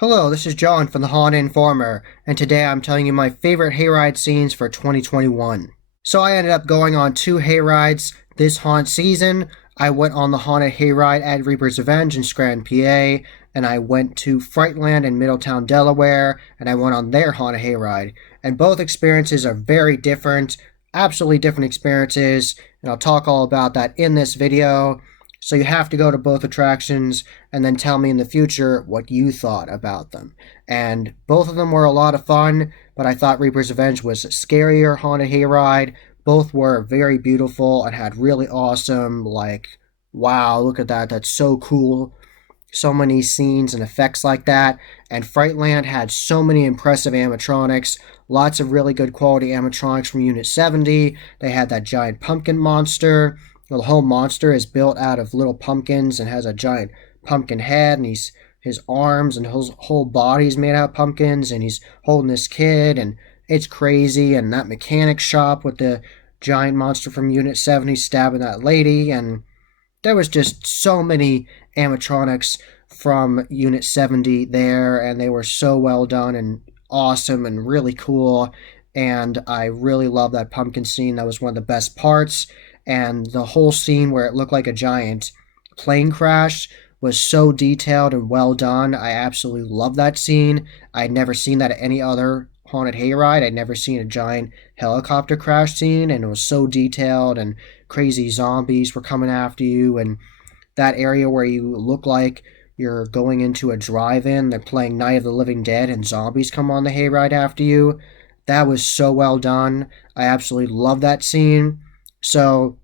Hello, this is John from the Haunted Informer, and today I'm telling you my favorite hayride scenes for 2021. So I ended up going on two hayrides this haunt season. I went on the Haunted Hayride at Reaper's Revenge in Scranton, PA, and I went to Frightland in Middletown, Delaware, and I went on their Haunted Hayride. And both experiences are very different, absolutely different experiences, and I'll talk all about that in this video. So you have to go to both attractions and then tell me in the future what you thought about them. And both of them were a lot of fun, but I thought Reaper's Revenge was a scarier haunted hayride. Both were very beautiful and had really awesome, wow, look at that, that's so cool. So many scenes and effects like that. And Frightland had so many impressive animatronics, lots of really good quality animatronics from Unit 70. They had that giant pumpkin monster. Well, the whole monster is built out of little pumpkins and has a giant pumpkin head, and his arms and his whole body is made out of pumpkins, and he's holding this kid, and it's crazy. And that mechanic shop with the giant monster from Unit 70 stabbing that lady, and there was just so many animatronics from Unit 70 there, and they were so well done and awesome and really cool. And I really love that pumpkin scene. That was one of the best parts. And the whole scene where it looked like a giant plane crash was so detailed and well done. I absolutely love that scene. I'd never seen that at any other haunted hayride. I'd never seen a giant helicopter crash scene, and it was so detailed, and crazy zombies were coming after you, and that area where you look like you're going into a drive-in, they're playing Night of the Living Dead, and zombies come on the hayride after you. That was so well done. I absolutely love that scene. So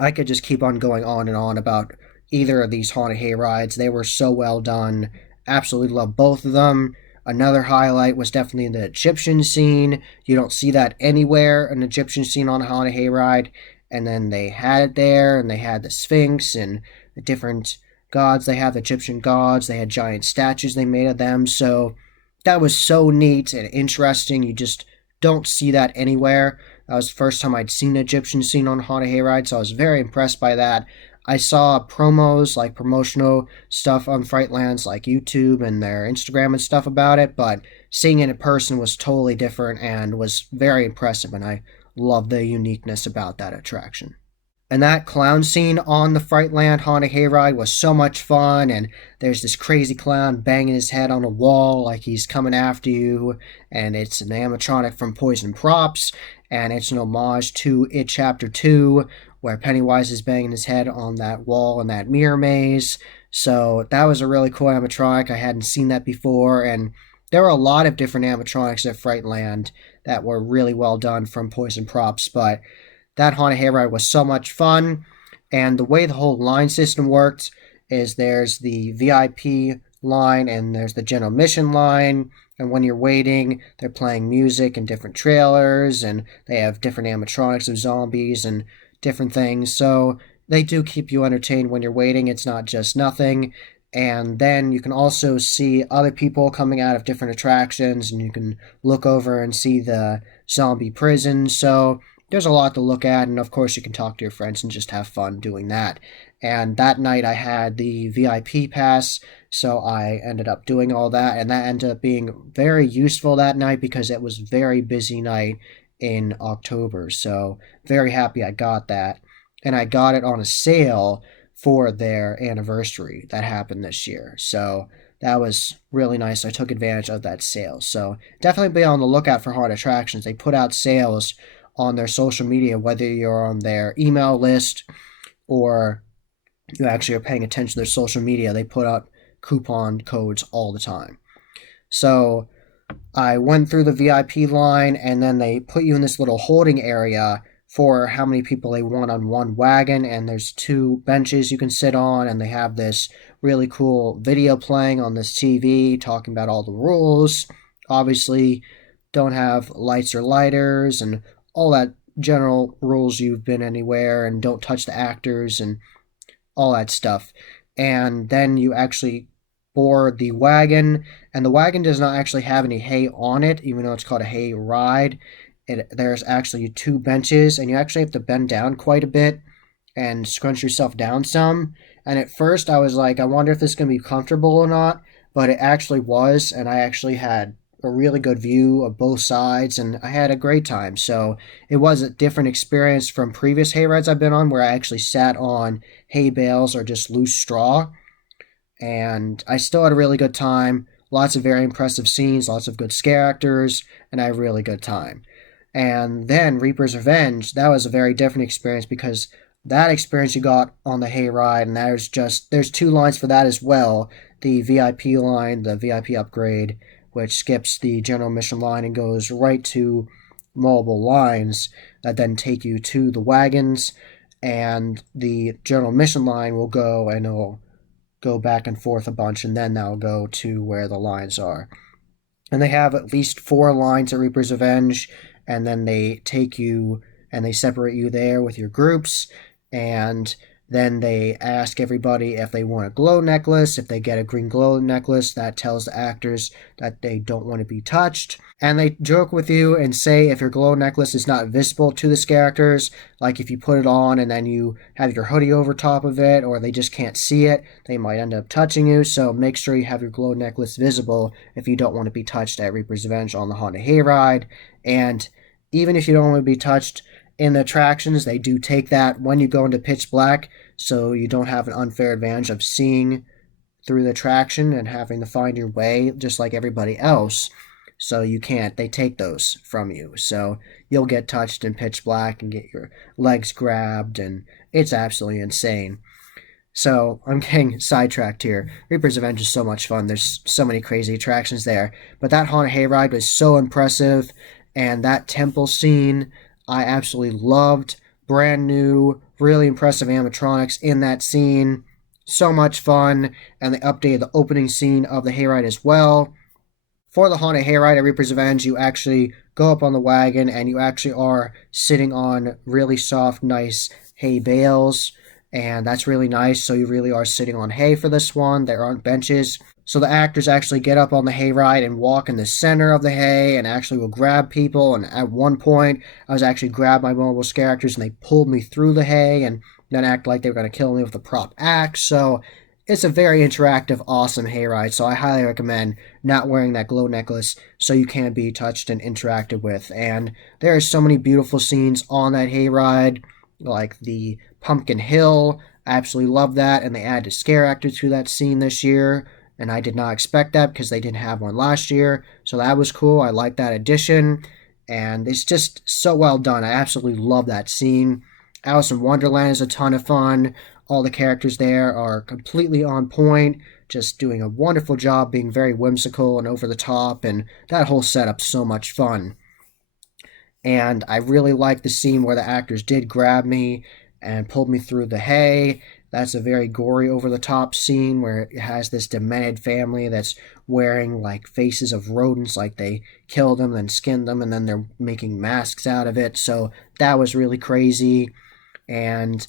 I could just keep on going on and on about either of these haunted hayrides. They were so well done. Absolutely love both of them. Another highlight was definitely the Egyptian scene. You don't see that anywhere, an Egyptian scene on a haunted hayride. And then they had it there, and they had the Sphinx and the different gods. They had the Egyptian gods. They had giant statues they made of them. So that was so neat and interesting. You just don't see that anywhere. That was the first time I'd seen an Egyptian scene on Haunted Hayride, so I was very impressed by that. I saw promos, like promotional stuff on Frightlands, like YouTube and their Instagram and stuff about it, but seeing it in person was totally different and was very impressive, and I love the uniqueness about that attraction. And that clown scene on the Frightland Haunted Hayride was so much fun, and there's this crazy clown banging his head on a wall like he's coming after you, and it's an animatronic from Poison Props, and it's an homage to It Chapter 2, where Pennywise is banging his head on that wall in that mirror maze. So that was a really cool animatronic. I hadn't seen that before, and there were a lot of different animatronics at Frightland that were really well done from Poison Props, but that Haunted Hayride was so much fun. And the way the whole line system worked is there's the VIP line and there's the general mission line. And when you're waiting, they're playing music and different trailers, and they have different animatronics of zombies and different things. So they do keep you entertained when you're waiting. It's not just nothing. And then you can also see other people coming out of different attractions, and you can look over and see the zombie prison. So there's a lot to look at, and of course you can talk to your friends and just have fun doing that. And that night I had the VIP pass, so I ended up doing all that, and that ended up being very useful that night because it was a very busy night in October. So very happy I got that. And I got it on a sale for their anniversary that happened this year. So that was really nice. I took advantage of that sale. So definitely be on the lookout for Haunted Attractions. They put out sales on their social media, whether you're on their email list or you actually are paying attention to their social media. They put out coupon codes all the time. So I went through the VIP line, and then they put you in this little holding area for how many people they want on one wagon, and there's two benches you can sit on, and they have this really cool video playing on this TV talking about all the rules. Obviously, don't have lights or lighters, and all that general rules. You've been anywhere, and don't touch the actors and all that stuff. And then you actually board the wagon, and the wagon does not actually have any hay on it, even though it's called a hay ride. There's actually two benches, and you actually have to bend down quite a bit and scrunch yourself down some. And at first I was like, I wonder if this is going to be comfortable or not, but it actually was, and I actually had a really good view of both sides, and I had a great time. So it was a different experience from previous hay rides I've been on, where I actually sat on hay bales or just loose straw, and I still had a really good time. Lots of very impressive scenes, lots of good scare actors, and I had a really good time. And then Reaper's Revenge, that was a very different experience because that experience you got on the hayride, and there's two lines for that as well. The VIP line, the VIP upgrade, which skips the general mission line and goes right to multiple lines that then take you to the wagons, and the general mission line will go and it'll go back and forth a bunch, and then that'll go to where the lines are. And they have at least 4 lines at Reaper's Revenge, and then they take you and they separate you there with your groups, and then they ask everybody if they want a glow necklace. If they get a green glow necklace, that tells the actors that they don't want to be touched. And they joke with you and say if your glow necklace is not visible to the characters, like if you put it on and then you have your hoodie over top of it, or they just can't see it, they might end up touching you. So make sure you have your glow necklace visible if you don't want to be touched at Reaper's Revenge on the Haunted Hayride. And even if you don't want to be touched in the attractions, they do take that when you go into pitch black, so you don't have an unfair advantage of seeing through the attraction and having to find your way just like everybody else. So you can't, they take those from you. So you'll get touched in pitch black and get your legs grabbed, and it's absolutely insane. So I'm getting sidetracked here. Reaper's Revenge is so much fun. There's so many crazy attractions there. But that Haunted Hayride was so impressive, and that temple scene I absolutely loved. Brand new, really impressive animatronics in that scene. So much fun. And they updated the opening scene of the hayride as well. For the Haunted Hayride at Reaper's Revenge, you actually go up on the wagon and you actually are sitting on really soft, nice hay bales. And that's really nice. So you really are sitting on hay for this one. There aren't benches. So the actors actually get up on the hayride and walk in the center of the hay and actually will grab people. And at one point, I was actually grabbed by multiple scare actors and they pulled me through the hay and then act like they were going to kill me with a prop axe. So it's a very interactive, awesome hayride. So I highly recommend not wearing that glow necklace so you can be touched and interacted with. And there are so many beautiful scenes on that hayride, like the Pumpkin Hill. I absolutely love that. And they added a scare actor to that scene this year. And I did not expect that because they didn't have one last year. So that was cool. I like that addition. And it's just so well done. I absolutely love that scene. Alice in Wonderland is a ton of fun. All the characters there are completely on point, just doing a wonderful job being very whimsical and over the top. And that whole setup's so much fun. And I really like the scene where the actors did grab me and pulled me through the hay. That's a very gory, over-the-top scene where it has this demented family that's wearing, like, faces of rodents, like they killed them, then skinned them, and then they're making masks out of it. So that was really crazy. And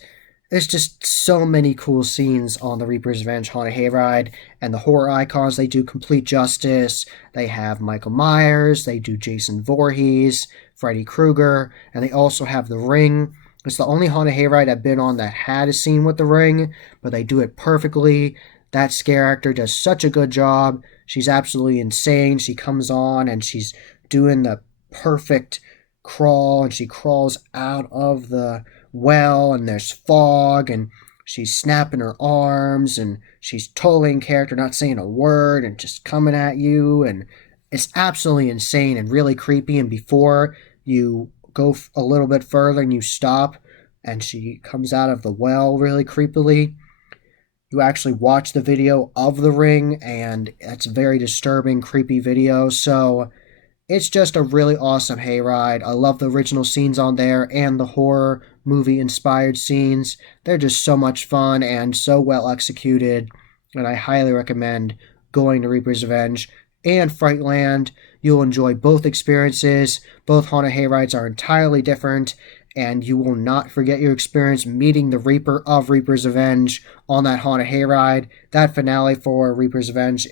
there's just so many cool scenes on the Reaper's Revenge Haunted Hayride, and the horror icons, they do complete justice. They have Michael Myers, they do Jason Voorhees, Freddy Krueger, and they also have The Ring. It's the only Haunted Hayride I've been on that had a scene with The Ring, but they do it perfectly. That scare actor does such a good job. She's absolutely insane. She comes on and she's doing the perfect crawl, and she crawls out of the well, and there's fog, and she's snapping her arms, and she's totally in character, not saying a word, and just coming at you, and it's absolutely insane and really creepy. And before you go a little bit further and you stop and she comes out of the well really creepily, you actually watch the video of The Ring, and it's a very disturbing, creepy video. So it's just a really awesome hayride. I love the original scenes on there and the horror movie inspired scenes. They're just so much fun and so well executed, and I highly recommend going to Reaper's Revenge and Frightland. You'll enjoy both experiences. Both Haunted Hayrides are entirely different, and you will not forget your experience meeting the Reaper of Reaper's Revenge on that Haunted Hayride. That finale for Reaper's Revenge,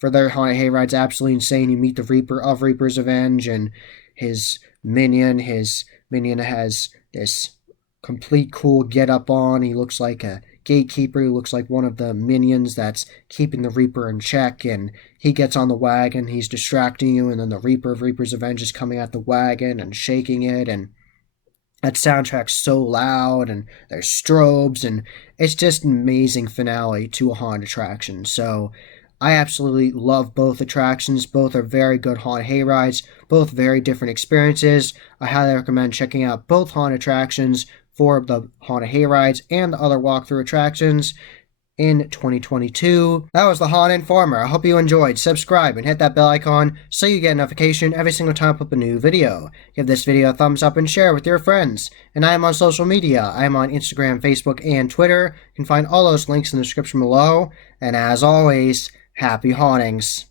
for their Haunted Hayride's absolutely insane. You meet the Reaper of Reaper's Revenge and his minion. His minion has this complete cool get up on. He looks like a gatekeeper. He looks like one of the minions that's keeping the Reaper in check, and he gets on the wagon. He's distracting you, and then the Reaper of Reaper's Revenge is coming at the wagon and shaking it, and that soundtrack's so loud, and there's strobes, and it's just an amazing finale to a haunted attraction. So I absolutely love both attractions. Both are very good haunted hayrides, both very different experiences. I highly recommend checking out both haunted attractions for the haunted hayrides and the other walkthrough attractions in 2022. That was the Haunted Informer. I hope you enjoyed. Subscribe and hit that bell icon so you get a notification every single time I put up a new video. Give this video a thumbs up and share with your friends. And I am on social media. I am on Instagram, Facebook, and Twitter. You can find all those links in the description below. And as always, happy hauntings.